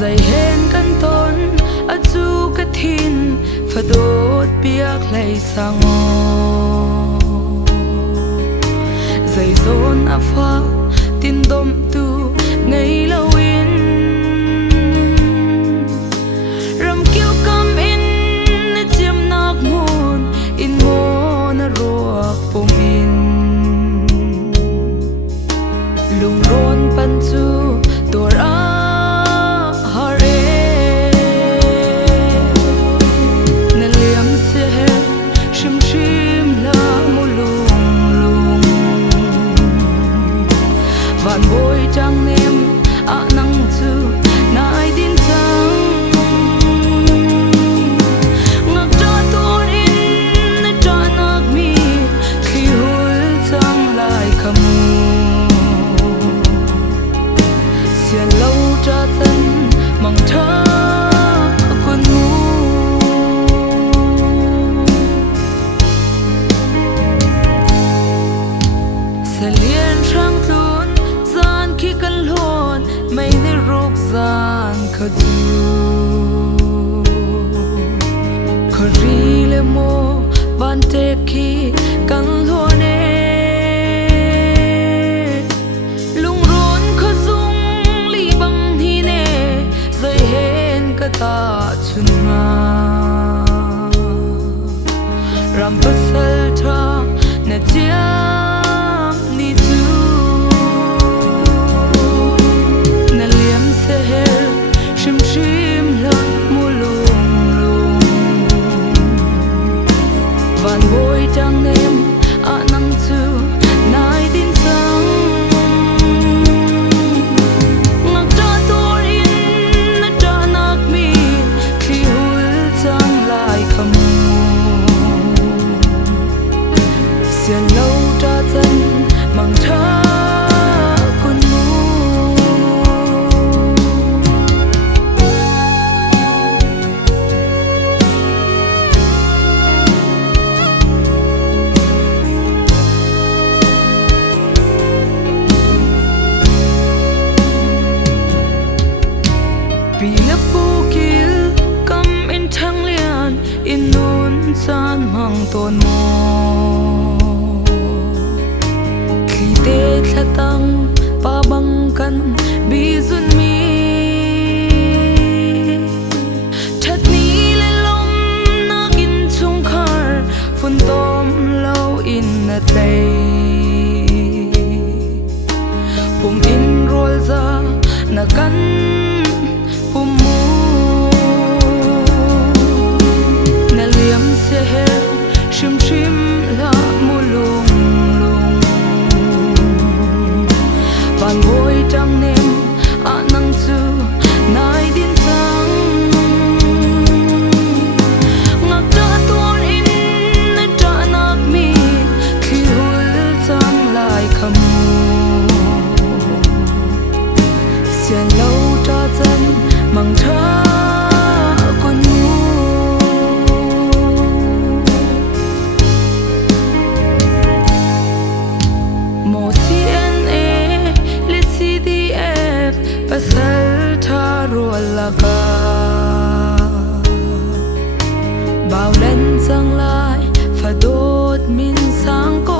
dày hên căn tôn a chu cái thiên phật đốt biếc lầy sang ngô dày dồn a pha tin đom tu ngày lâu in ram kêu cam in chiêm nạc môn in ngô na ruột pom in lung ron pan chu tor a bôi trăng nem a nắng chu nai din trăng ngak tra tur in na tra nak mi khi hul trăng lại kamu xiên lâu tra chân mang thơ con mu sẽ liên trăng khi kan lon mai ne rok zan khaju khari le mo van te khi kan lon e lung ron khazung li bang hi ne zai hen ka ta chunga ram pasal tha na chia van bôi trăng nem a nắng chu nai din trăng ngak tra tur in na tra nak mi khi hul trăng lại kamu xiên lâu tra chân mang thơ con mu pila pukil kam in thang lian in nun san mang ton mo khi te thlatang pa bang kan bi zun mi that ni le lom na gin chung khar phun tom lâu in na tay pum in rol za na kan shim shim la mulung lung van bôi trăng nem a nắng chu nai din trăng ngak tra tur in na tra nak mi khi hul trăng lại kamu xiên lâu tra chân mang thơ con mu pasal tharu laka bao len sang lai phadot min sang ko